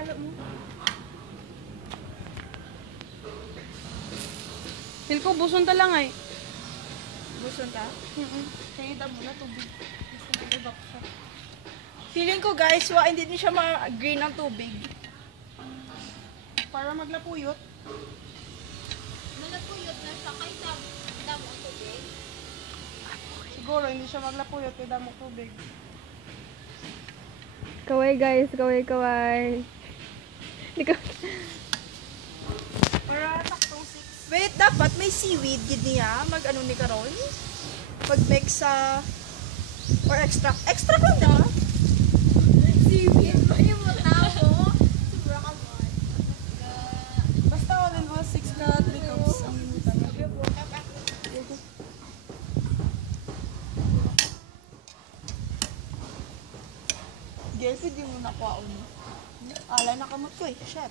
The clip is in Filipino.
ihalo mo. Feel ko buson ta lang ay. Buson ka? Kaya damo na tubig. Feeling ko guys, hindi din siya ma-green ang tubig. Para maglapuyot. Malapuyot na siya kay damo ang tubig. Siguro hindi siya maglapuyot kaya damok tubig. Kaway guys, kaway. Hindi ka... Para taktong 6. Wait, dapat may seaweed gid niya. Mag-ano ni karon? Mag-mix sa... or extract. Extract lang na. Seaweed ba yung tao? Sobra ka mo. Basta all in all, 6 na 3 cups ang minutan. Girl, pwede mo nakuha mo. Alay na kamot ko eh. Shit.